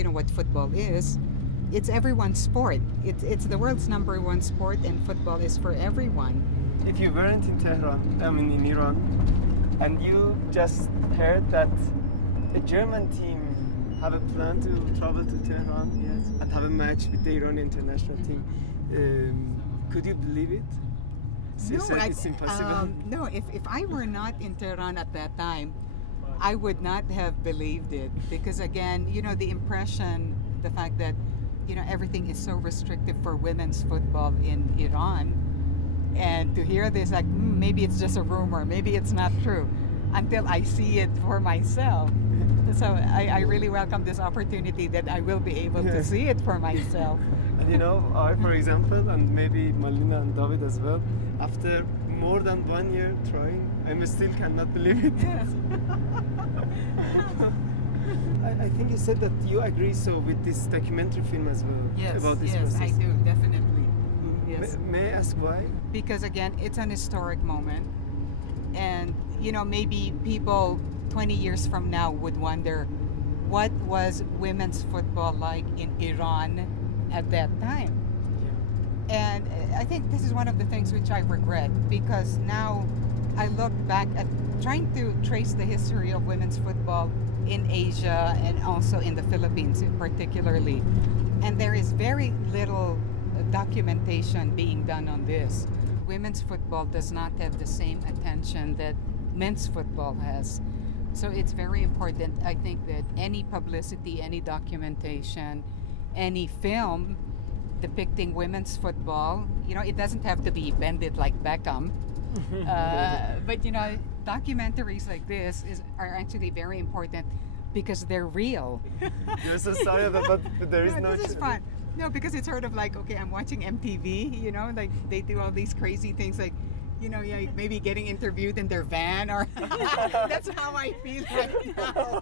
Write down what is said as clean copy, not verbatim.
you know, what football is. It's everyone's sport. It's the world's #1 sport, and football is for everyone. If you weren't in Tehran, I mean in Iran, and you just heard that a German team have a plan to travel to Tehran, Yes. and have a match with the Iranian international team, could you believe it? So you said it's impossible. No, if I were not in Tehran at that time, I would not have believed it, because again, you know, the impression, the fact that, you know, everything is so restrictive for women's football in Iran, and to hear this, like, maybe it's just a rumor, maybe it's not true, until I see it for myself. So I really welcome this opportunity that I will be able to see it for myself. And you know, I, for example, and maybe Malina and David as well, after more than 1 year trying, I still cannot believe it. Yes. I think you said that you agree so with this documentary film as well. Yes, about this yes, process. I do, definitely. Yes. May I ask why? Because again, it's an historic moment, and you know, maybe people 20 years from now would wonder, what was women's football like in Iran at that time? And I think this is one of the things which I regret, because now I look back at trying to trace the history of women's football in Asia and also in the Philippines particularly, and there is very little documentation being done on this. Women's football does not have the same attention that men's football has. So it's very important, I think, that any publicity, any documentation, any film depicting women's football, you know, it doesn't have to be Bend It Like Beckham, but you know, documentaries like this are actually very important because they're real. You're so sorry about, but there is no. This is fun. No, because it's sort of like, okay, I'm watching MTV, you know, like they do all these crazy things, like, you know, yeah, maybe getting interviewed in their van, or that's how I feel right now.